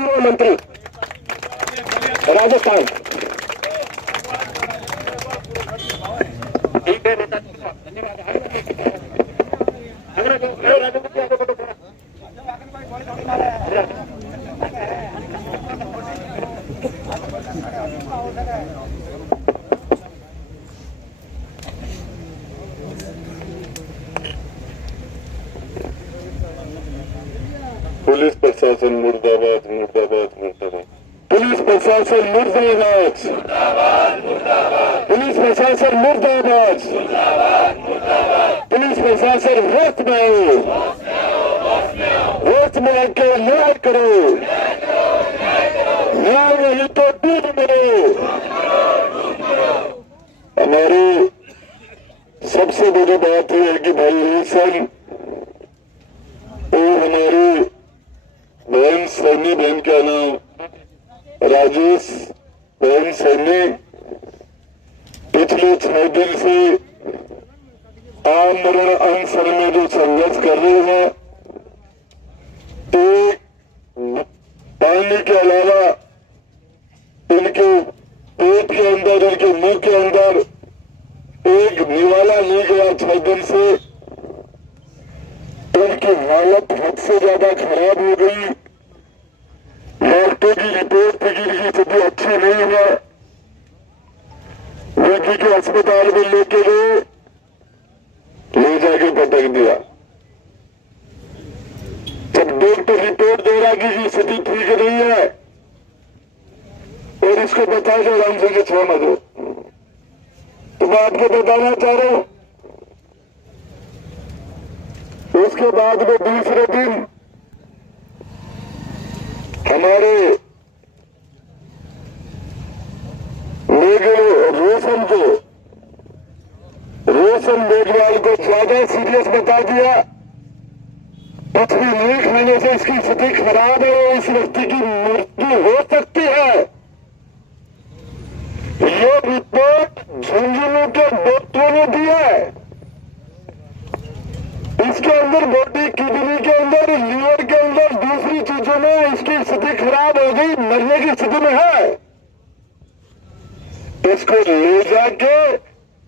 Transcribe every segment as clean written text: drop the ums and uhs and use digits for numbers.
मंत्री राजस्थान। ठीक है नेता, धन्यवाद। पुलिस प्रशासन मुर्दाबाद मुर्दाबाद मुर्दाबाद। पुलिस प्रशासन मुर्दाबाद, पुलिस प्रशासन मुर्दाबाद, पुलिस प्रशासन होश में आओ, होश में आके न्याय करो, न्याय नहीं तो डूब मरो। हमारी सबसे बड़ी बात यह है कि भाई रेशम और हमारी बहन सैनी, बहन का नाम राजेश, बहन सैनी पिछले 6 दिन से आमरण अनशन में जो संघर्ष कर रहे हैं, एक पानी के अलावा इनके पेट के अंदर, इनके मुंह के अंदर एक निवाला नहीं गया 6 दिन से। इनकी हालत हद से ज्यादा खराब हो गई। डॉक्टर की रिपोर्ट की स्थिति अच्छी नहीं है। बेटी के अस्पताल में लेके गए, ले जाके पटक दिया। जब डॉक्टर रिपोर्ट दे रहा कि स्थिति ठीक नहीं है और इसको बता दो राम सिंह छोड़ दो, तो मैं आपको बताना चाह रहा हूं। उसके बाद में दूसरे दिन हमारे रोशन मेघवाल को ज्यादा सीरियस बता दिया। पृथ्वी नहीं खाने से इसकी स्थिति खराब है, इस व्यक्ति की मृत्यु हो सकती है। ये रिपोर्ट झुंझुनू के डॉक्टरों ने दी है। इसके अंदर बॉडी, किडनी के अंदर, लीवर के अंदर, दूसरी चीजों में इसकी स्थिति खराब हो गई, मरने की स्थिति में है। इसको ले जाके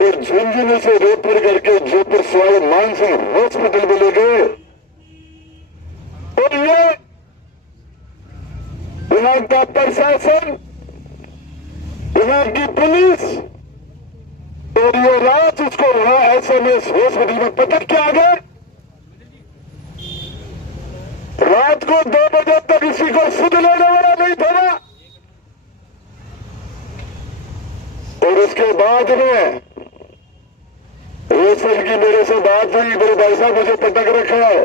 और झुंझुनू से रेफर करके जयपुर सवाई मानसिंह हॉस्पिटल में ले गए और ये यहाँ का प्रशासन, यहाँ की पुलिस और ये रात उसको वहां SMS हॉस्पिटल में पटक के आ गए। रात को 2 बजे तक इसी को सुध लेने वाला नहीं था। और उसके बाद में रोशन की मेरे से बात हुई, मेरे भाई साहब मुझे पटक रखा है।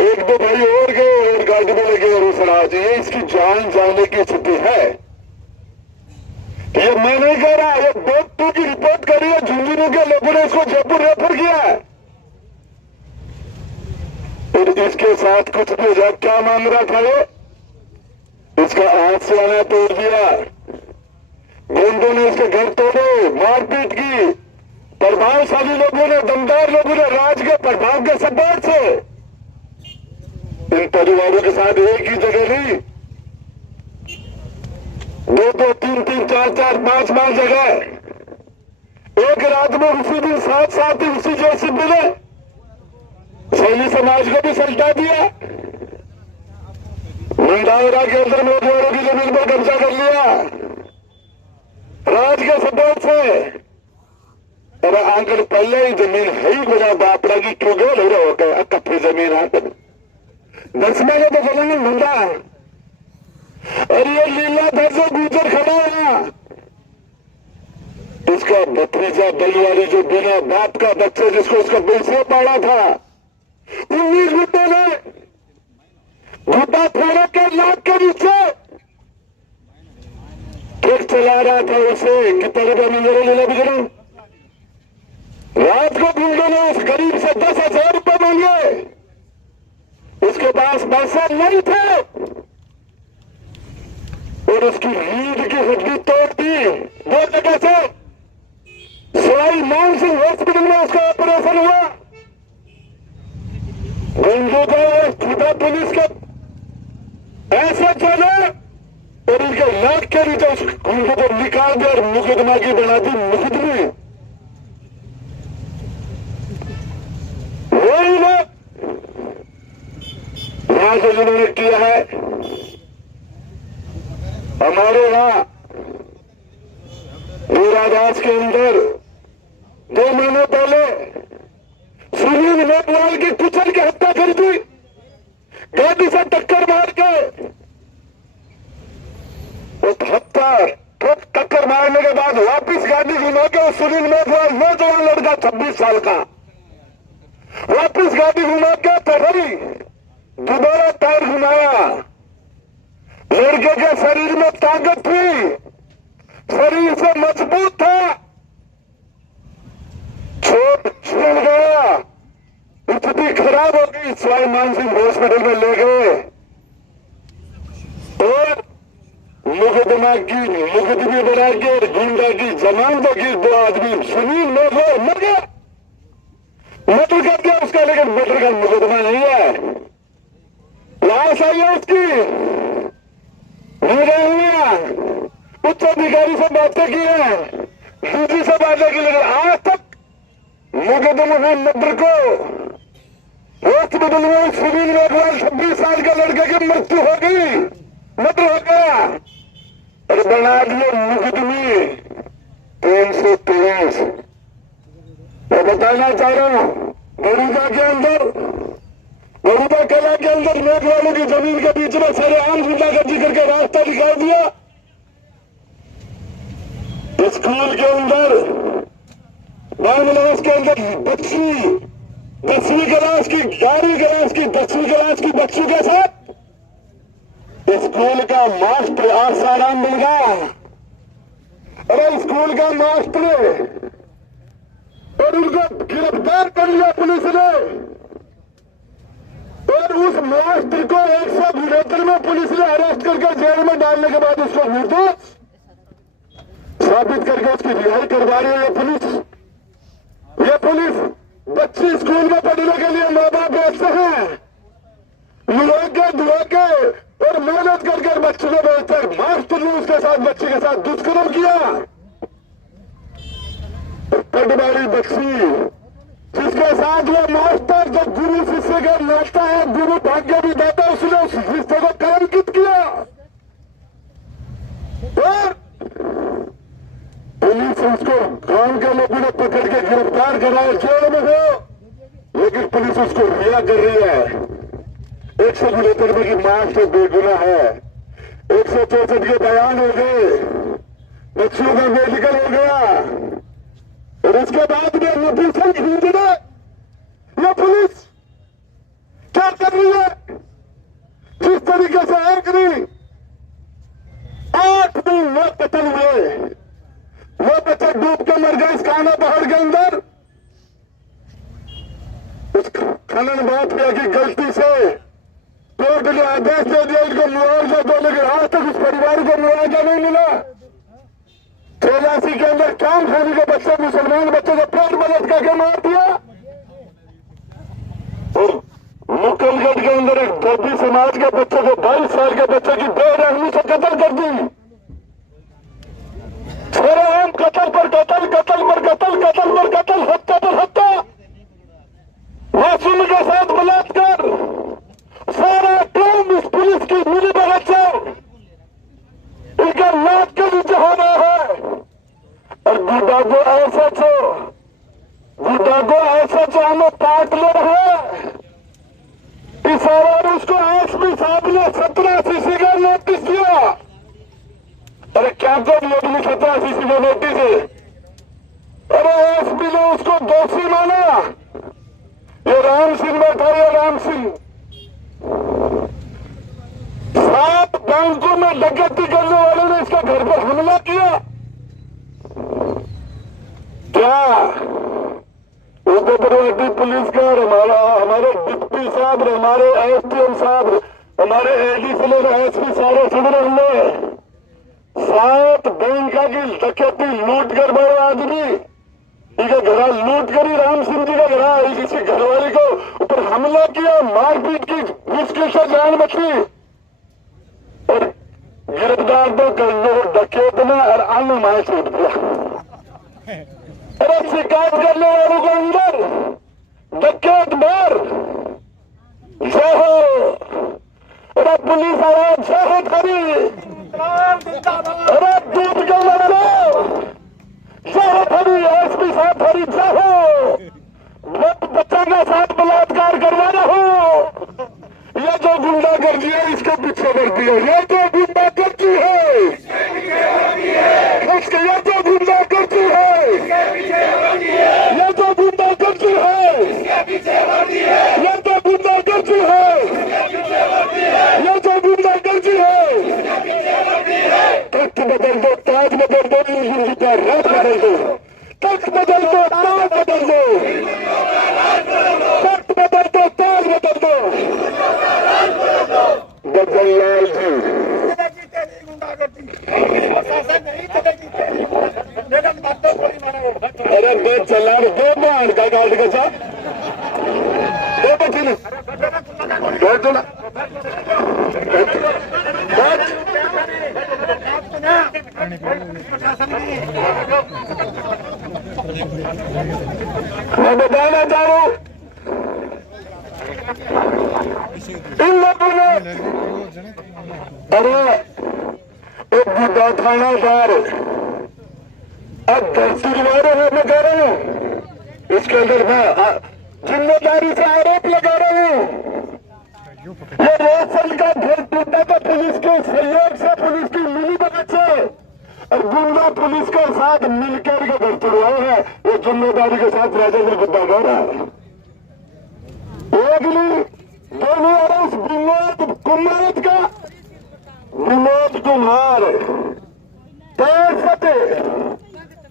1-2 भाई और गए और गाड़ी में लगे रोशन आज। ये इसकी जान जाने की स्थिति है। ये मैं नहीं कह रहा, ये डॉक्टर की रिपोर्ट करी है। झुंझुनू के लोगों ने इसको जयपुर रेफर किया है। और इसके साथ कुछ भी हो जाए, क्या मांग रहा था ये? इसका हाथ से आना तोड़ दिया, गुंडों ने इसके घर तोड़े, मारपीट की। प्रभावशाली लोगों ने, दमदार लोगों ने राज के प्रभाव के सपोर्ट से इन परिवारों के साथ एक ही जगह नहीं, 2-2, 3-3, 4-4, 5-5 जगह एक रात में उसी दिन साथ उसी जैसे मिले। सैनी समाज को भी सल्टा दिया। मंडावरा के अंदर नौजवानों की जमीन पर कब्जा कर लिया राज के सपोर्ट से। और आंकड़ पहले ही जमीन है ही बजा बापड़ा की, क्यों गए ले रहे होकर कट्ठे जमीन आकर 10 में तो जमीन मंदा है। और ये लीलाधर से गुजर खड़ा है, उसका भतीजा बलवारी जो बिना बाप का बच्चा जिसको उसका बिल्से पाला था, 19 गुंडों ने गुड्डा फोड़े के नाक के नीचे ट्रक चला रहा था उसे कि पलटा मंजरे लेना बिजरू। रात को गुंडों ने उस गरीब से 10,000 रुपए मांगे। उसके पास पैसा नहीं थे और उसकी रीढ़ की हड्डी तोड़ दी। 2 जगह से सवाई मानसिंह हॉस्पिटल में उसका ऑपरेशन हुआ। गंजू था, पुलिस के ऐसा चले और इनके लाख के नीचे उस गुंडे को निकाल दे और मुकदमा की बना दी मुकदमी। वही लोग यहां से जिन्होंने किया है हमारे यहां दूरादास के अंदर 2 महीने पहले सुनील मेघवाल की कुचल की हत्या कर दी, गाड़ी से टक्कर मार के। उस हत्या टक्कर मारने के बाद वापिस गाड़ी घुमा के सुनील मेघवाल नौजवान लड़का 26 साल का वापिस गाड़ी घुमा के तभी दोबारा टायर घुमाया। लड़के के शरीर में ताकत थी, शरीर से मजबूत था, चोट छिड़ गया, स्थिति खराब हो गई, सवाई मानसिंह हॉस्पिटल में ले गए और मुकदमे बना के गुंडा की जमानतों की 2 आदमी सुनील मेघवाल मर गया, मर्डर कर दिया उसका, लेकिन मर्डर का मुकदमा नहीं है। लाश आई है उसकी, गए हुए उच्च अधिकारी से बातें की है, डीजी से बातें की, लेकिन आज तक मुकदमे में मर्डर को हॉस्पिटल में सुनील मेघवाल 26 साल के लड़के की मृत्यु हो गई, मर्डर हो गया और बना दिए मुकदमे 323। मैं बताना चाह रहा हूं बड़ौदा के अंदर, बड़ौदा कला के अंदर मेघवालों की जमीन के बीच में सरेआम गुंडागर्दी करके रास्ता दिखा दिया। स्कूल के अंदर बांग्लादेश के अंदर बच्ची 10वीं क्लास की 11वीं क्लास की 10वीं क्लास की बच्ची के साथ स्कूल का मास्टर आसाराम बन गया। अरे स्कूल का मास्टर और उनको गिरफ्तार कर लिया पुलिस ने और उस मास्टर को 172 में पुलिस ने अरेस्ट करके जेल में डालने के बाद उसको निर्दोष साबित करके उसकी रिहाई करवा रही है ये पुलिस। बच्ची स्कूल में पढ़ने के लिए माँ बाप भेजते हैं, लुढ़ा के धुआ के और मेहनत करके बच्चे को भेजते हैं। मास्टर ने उसके साथ बच्चे के साथ दुष्कर्म किया। पटवारी बच्ची जिसके साथ वो मास्टर जो गुरु शिष्य का नाता है, गुरु भाग्य भी दाता, उसने उस रिश्ते को कलंकित किया और पुलिस उसको गांव के लोगों ने पकड़ के गिरफ्तार कराया, जेल में हो, लेकिन पुलिस उसको रिहा कर रही है। 172 में की मास्टर बेगुनाह है, 164 के बयान हो गए, बच्चियों का मेडिकल हो गया और इसके बाद में नपुंसक हिंदने ये पुलिस क्या कर रही है? जिस तरीके से एक नहीं 8 दिन वो कत्ल हुए, वो बच्चा डूब के मर गया इस काना पहाड़ के अंदर। उस खनन बात किया कि गलती से कोर्ट ने आदेश दे दिया उनको मुआवजा दो, लेकिन आज तक उस परिवार को मुआवजा नहीं मिला। 83 के अंदर काम खाने के बच्चे मुसलमान बच्चे को पेट मदद करके मार दिया और मुकलगढ़ के अंदर एक दर्दी समाज के बच्चे को 22 साल के बच्चे की बेरहमी से कत्ल कर दी। हम कत्ल पर कत्ल, कत्ल पर कत्ल, कत्ल पर कत्ल, हत्या पर हत्या, मासूम के साथ बलात्कार, सारा काम इस पुलिस की मिली भगत से इनका लात के नीचे हो रहा है। और बुढ़ा को ऐसा हमें काट ले रहे हैं। इस और उसको एसपी साहब ने 17 सीसी का नोटिस दिया। अरे क्या कर लिया तुमने 17 सीसी का नोटिस है? अरे एसपी ने उसको दोषी माना। ये राम सिंह बैठा है, राम सिंह 7 बैंकों में डकैती करने वाले ने इसका घर पर हमला किया। क्या उत्तरप्रदेश पुलिस का हमारे डिप्टी साहब, हमारे एसडीएम साहब, हमारे एडीसी एसपी सारे सुन रहे 7 बैंक की डकैती लूट कर बड़े आदमी इनका घर लूट कर ही राम सिंह जी का घर इसकी घरवाली को ऊपर हमला किया, मारपीट की, मुश्किल से जान बची। मार दो डकेत ने और आलू मार छूट दिया। अरे शिकायत करने वालों को अंदर, डकेत बाहर। जय हो। अरे पुलिस आवाज जय हो थारी। अरे दूध के मारो जय हो थारी। एसपी साहब थारी जय हो। बच्चा के साथ बलात्कार करवा रहा हो। ये जो गुंडागर्दी है इसके पीछे बढ़ती है। ये जो गुंडागर्दी है उसके, ये जो गुंडागर्दी है, ये जो गुंडागर्दी है, ये जो गुंडागर्दी है, ये जो गुंडागर्दी है। तख्त बदल दो, ताज बदल दो, हिंदू का राज बदल दो। तख्त बदल दो, ताज बदल दो, तख्त बदल दो, ताज बदल दो। गजनलाल जी, अरे दो चला दो मान का गाड़ के साथ दो बच्चे ने बैठ दो ना मैं बताना चाहूँ इन लोगों ने, अरे एक बुद्धा थाना बार अब धरती लगा रहे हैं। मैं कह रहा हूँ इसके अंदर मैं जिम्मेदारी से आरोप लगा रहा हूँ। ये रोशन का घर टूटा था पुलिस के सहयोग से, पुलिस की मिली भगत से, और गुंडा पुलिस के साथ मिलकर के घर तुड़वाए हैं। ये जिम्मेदारी के साथ राजेंद्र गुप्ता कह रहा है। अगली दोनों अरेस्ट विनोद कुमार का, विनोद कुमार फतेह।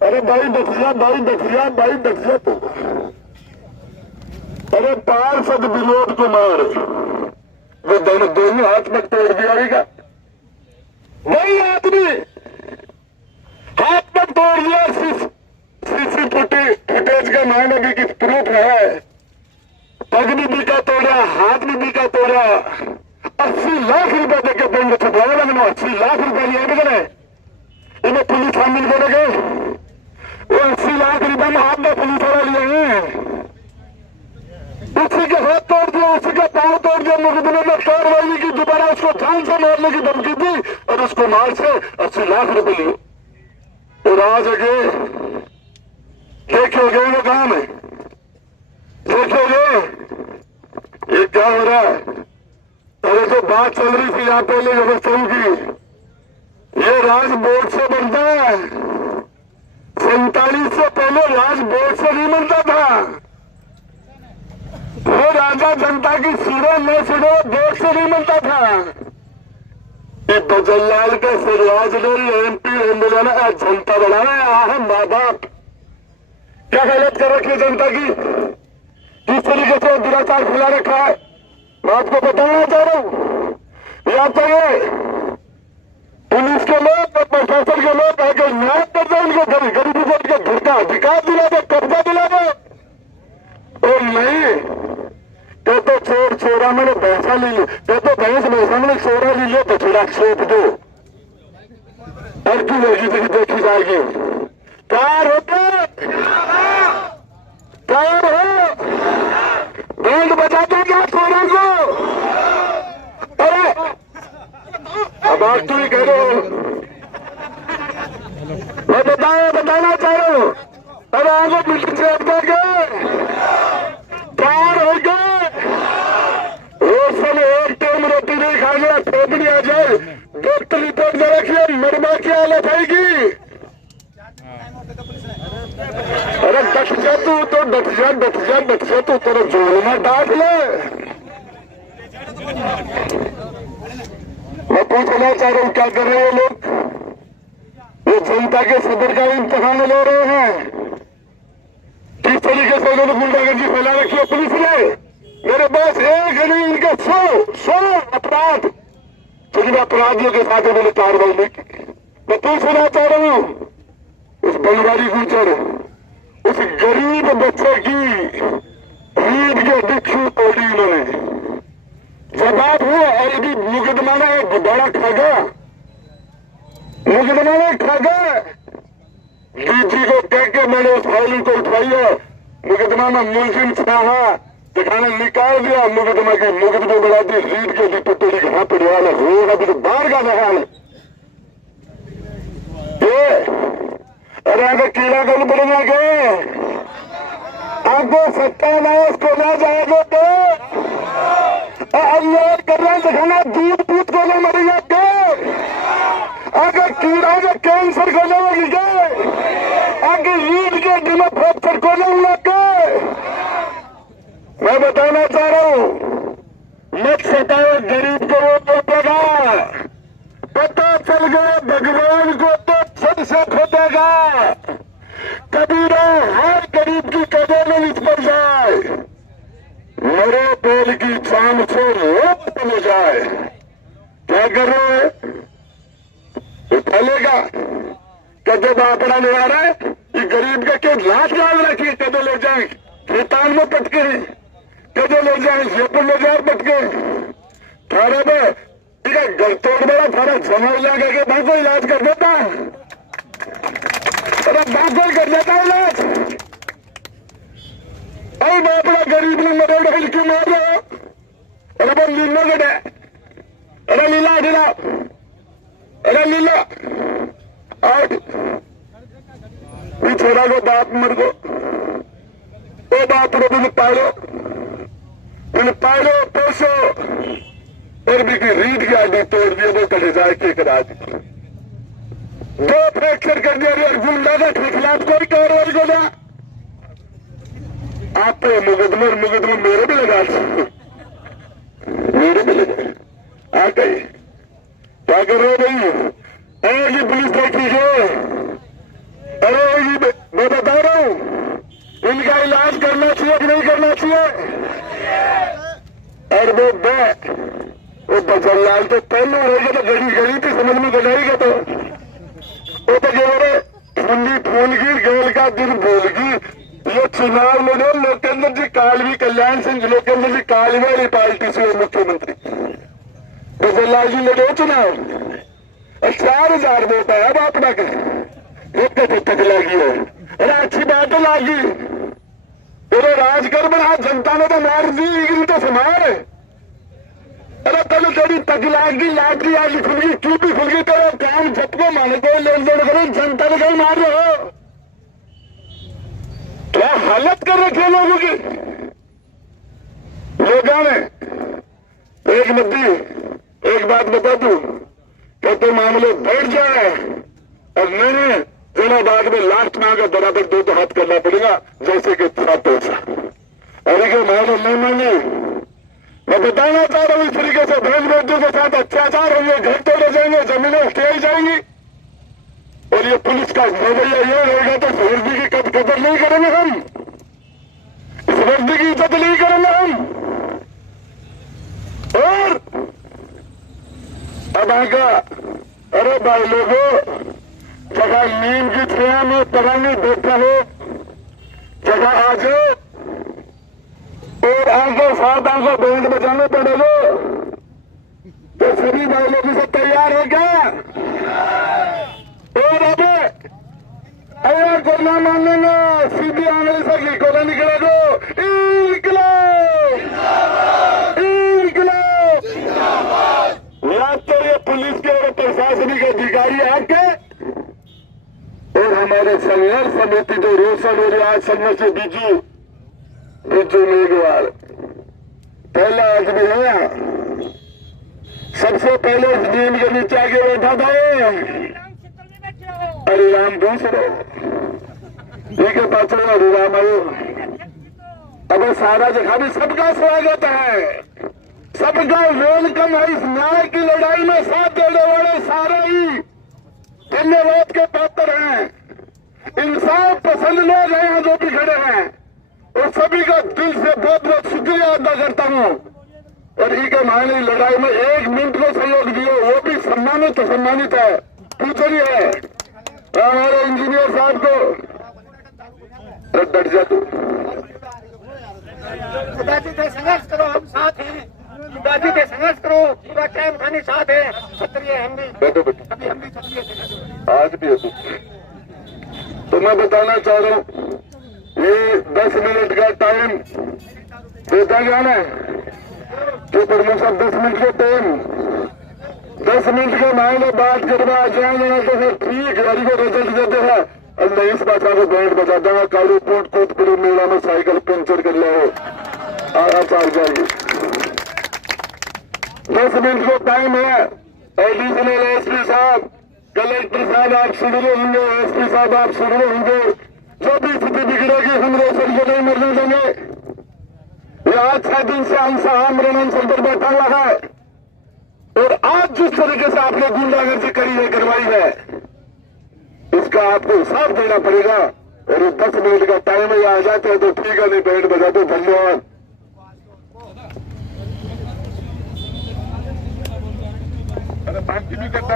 अरे भाई बखिया, भाई बखिया, भाई बखिया तो, अरे पार्षद विनोद कुमार वो दोनों हाथ में तोड़ दिया गया। वही आदमी हाथ में तोड़ दिया। सीसी फुटेज का मायने भी किस प्रूफ है। पग भी बीका तोड़ा, हाथ भी बीका तोड़ा। 80 लाख रुपए देके बैंक छुपवाने लगना। 80 लाख रुपए लिए गए इन्हें पुलिस शामिल करेंगे। वो 80 लाख रुपए में हाथ में पुलिस वाला लिए हैं। उसी के हाथ तोड़ दिया, उसी का पांव तोड़ दिया। मुकदमे में कार्रवाई की, दोबारा उसको जान से मारने की धमकी दी और उसको मार से 80 लाख रुपए लिए। और आज आगे देखोगे वो काम है, देखोगे ये क्या हो रहा है। अरे जो बात चल रही थी यहाँ पहले व्यवस्थाओं की, ये राज बोर्ड से बनता है। 47 से पहले राज बोर्ड से नहीं बनता था। वो राजा जनता की सुनो न सुनो बोर्ड से नहीं बनता था। ये बजनलाल के सिराज ने एमपी एमएलए ने आज जनता बनाया है। माँ बाप क्या गलत कर रखी है जनता की, किस तरीके से दुराचार फैला रखा है। मैं आपको बताना चाह रहा हूँ। या तो ये पुलिस के लोग और प्रशासन के लोग आगे न्याय कर दो, उनको गरीबी को उनके घर का अधिकार दिला दो, कब्जा दिला दो। और नहीं तो चोर चोरा मैंने पैसा ले लो, तो भैंस भैंसा मैंने चोरा ले लो तो थोड़ा सौंप दो। और की होगी देखी जाएगी। तैयार होते तैयार हो, बैंड बजा दो क्या चोरों को। अरे अब आप तो ही कह रहे हो, मैं बताना चाह रहा हूँ। अब आगे मिलकर से अब गए तैयार हो गए। रोशन एक टाइम रोटी नहीं खा लिया, खोपड़ी आ जाए, डॉक्टर रिपोर्ट में रखिए, मरमा की हालत आएगी। अरे डट जा तू तो, डट जा तू, तेरा जोड़ में डांट ले। मैं पूछना चाह रहा हूँ क्या कर रहे हैं लोग। ये जनता के सदर का इम्तिहान ले रहे हैं। किस तरीके से उन्होंने गुंडागर्दी फैला रखी है पुलिस ने। मेरे पास एक नहीं, इनके 100 अपराध, जिन अपराधियों के साथ उन्होंने कार्रवाई नहीं की। मैं पूछना चाह रहा हूँ उस बनवारी गुजर, उस गरीब बच्चे की रीढ़ के डिक्की तोड़ी उन्होंने। जवाब हुआ और भी मुकदमा एक बड़ा खागा मुकदमा में ठगा डीजी को कह के मैंने उस फाइलिंग को उठवाई है। मुकदमा में मुलजिम था दिखाने निकाल दिया, मुकदमा की मुकदमे बढ़ा दी, रीड के दी टुकड़ी कहाँ पे वाला रोग अभी तो बाहर का बहाल ये। अरे आगे कीड़ा कल पड़ेगा के आगे सत्यानाश को ना जाएगा तो अल्लाह कर रहा है दिखाना दूध पूत को ना मरेगा के आगे कीड़ा में कैंसर को जाएगी के आगे रीड के दिनों फ्रैक्चर को जाऊंगा के। मैं बताना चाह रहा हूं मत सताओ गरीब को वो खोटेगा, पता चल गया भगवान को तो छत से खोटेगा। कबीरा हर गरीब की कदर में निष्फल जाए, मरे पेड़ की चांद से लोग चले जाए। क्या कर रहे हैं उठालेगा कदे बापड़ा ले आ रहा है ये गरीब का क्यों लाश याद रखिए कदे ले जाए खेतान में पटके कदे ले जाए जयपुर ले जाए पटके थारे में ठीक है घर तोड़ बड़ा थारा जमा लगा के बात को इलाज कर देता अरे बात को कर देता इलाज। अरे बापड़ा गरीब ने मरे ढेल क्यों मार रहे हो? अरे वो लीला गए अरे लीला ढीला अरे लीला आज छोरा को बाप मर को ओ बाप रो बिन पालो पोसो और भी की रीढ़ की हड्डी तोड़ दिए वो कटे जाए के करा दी, दो फ्रैक्चर कर दिया गुंडा के खिलाफ कोई कार्रवाई को ना। आप पे मुकदमे मेरे भी लगा मेरे भी लगा आ गई क्या कर रहे हो भाई? ये पुलिस देखी है। अरे ये मैं बता रहा हूं इनका इलाज करना चाहिए कि नहीं करना चाहिए? और वो बजरलाल तो पहले रहेगा तो गली थी समझ में गजाएगा तो वो तो जो ठंडी फूलगी गेल का दिन बोलगी ये चुनाव लड़े लोकेंद्र जी कालवी कल्याण सिंह लोकेंद्र जी कालवी वाली पार्टी से मुख्यमंत्री बजरलाल जी लड़े चुनाव 4000 वोट है अब अपना के एक तक लागी है। अरे अच्छी बात है लागी अरे राजकर बना जनता ने तो मार दी तो समार है। अरे कल तेरी तक लागी लाठी आज खुलगी क्यों भी खुलगी तेरा काम झटको माने को लेन देन करो जनता ने कहीं मार रहे हो? क्या हालत कर रखी है लोगों की? लोगों ने एक नदी एक बात बता दूं कहते मामले बैठ जाए और मैंने जरा बाद में लास्ट में आकर बराबर 2 हाथ करना पड़ेगा जैसे कि साथ पहुंचा। अरे के मामले नहीं माने मैं बताना चाह रहा हूं इस तरीके से भेज बेटियों के साथ अत्याचार होंगे, घर तोड़े जाएंगे, जमीनें हटेल जाएंगी और ये पुलिस का रवैया ये रहेगा तो इस वर्दी की कदर नहीं करेंगे हम, इस वर्दी की इज्जत नहीं करेंगे हम। और अब आगा अरे भाई लोगों जगह नीम की छाया में परानी बैठा हो जगह आ जाओ और आगे 7 आंखों बैंड बजाने पड़ेगा तो सभी भाई लोगों से तैयार हो क्या? और अब अरे को ना मानेगा सीधी आने से को ना निकलेगा या तो ये पुलिस के और प्रशासनिक अधिकारी आके और हमारे संघर्ष समिति जो रोशन हो रही आज समय से बिजू मेघवाल पहला आदमी है सबसे पहले जमीन के नीचे आगे बैठा था अरे राम दूसरे ठीक है पाचो हरे राम आयो। अब सारा जगह भी सबका स्वागत है, सबका वेलकम है। इस न्याय की लड़ाई में साथ देने वाले सारे ही धन्यवाद के पात्र हैं। इंसाफ पसंद लोग हैं यहाँ जो भी खड़े हैं और सभी का दिल से बहुत बहुत शुक्रिया अदा करता हूँ। और ई के मायने लड़ाई में 1 मिनट को सहयोग दिए वो भी सम्मानित है। पूछो नहीं है हमारे इंजीनियर साहब को डट जा तू संघर्ष करो हम साथ हैं। बाजी के संघर्ष करो, पूरा टाइम खाने साथ है। क्षत्रिय हिंदी बैठो बैठो, अभी हम भी क्षत्रिय थे। आज भी है तो मैं बताना चाह रहा हूँ, ये 10 मिनट का टाइम देता गया ना कि प्रमुख साहब 10 मिनट का टाइम, 10 मिनट के मायने बात करवा जाएंगे तो फिर ठीक गाड़ी को रिजल्ट देते हैं और मैं इस बात को बैंड बजा दूंगा, कालू कूट कूट पूरे मेला में साइकिल पंचर कर ले आचार जाएगी। 10 मिनट का टाइम है। एडिशनल एसपी साहब, कलेक्टर साहब आप सुन रहे होंगे, एसपी साहब आप सुन रहे होंगे, जो भी स्थिति बिगड़ेगी हम रोशन को नहीं मरने देंगे। ये आज 6 दिन से अंसाहाम रणअंचल पर बैठा हुआ है और आज जिस तरीके से आपने गुंडागर्दी करी है, करवाई है, इसका आपको हिसाब देना पड़ेगा। और ये 10 मिनट का टाइम है, आ जाते हैं तो ठीक है, नहीं बैंड बजाते। धन्यवाद। बात भी करता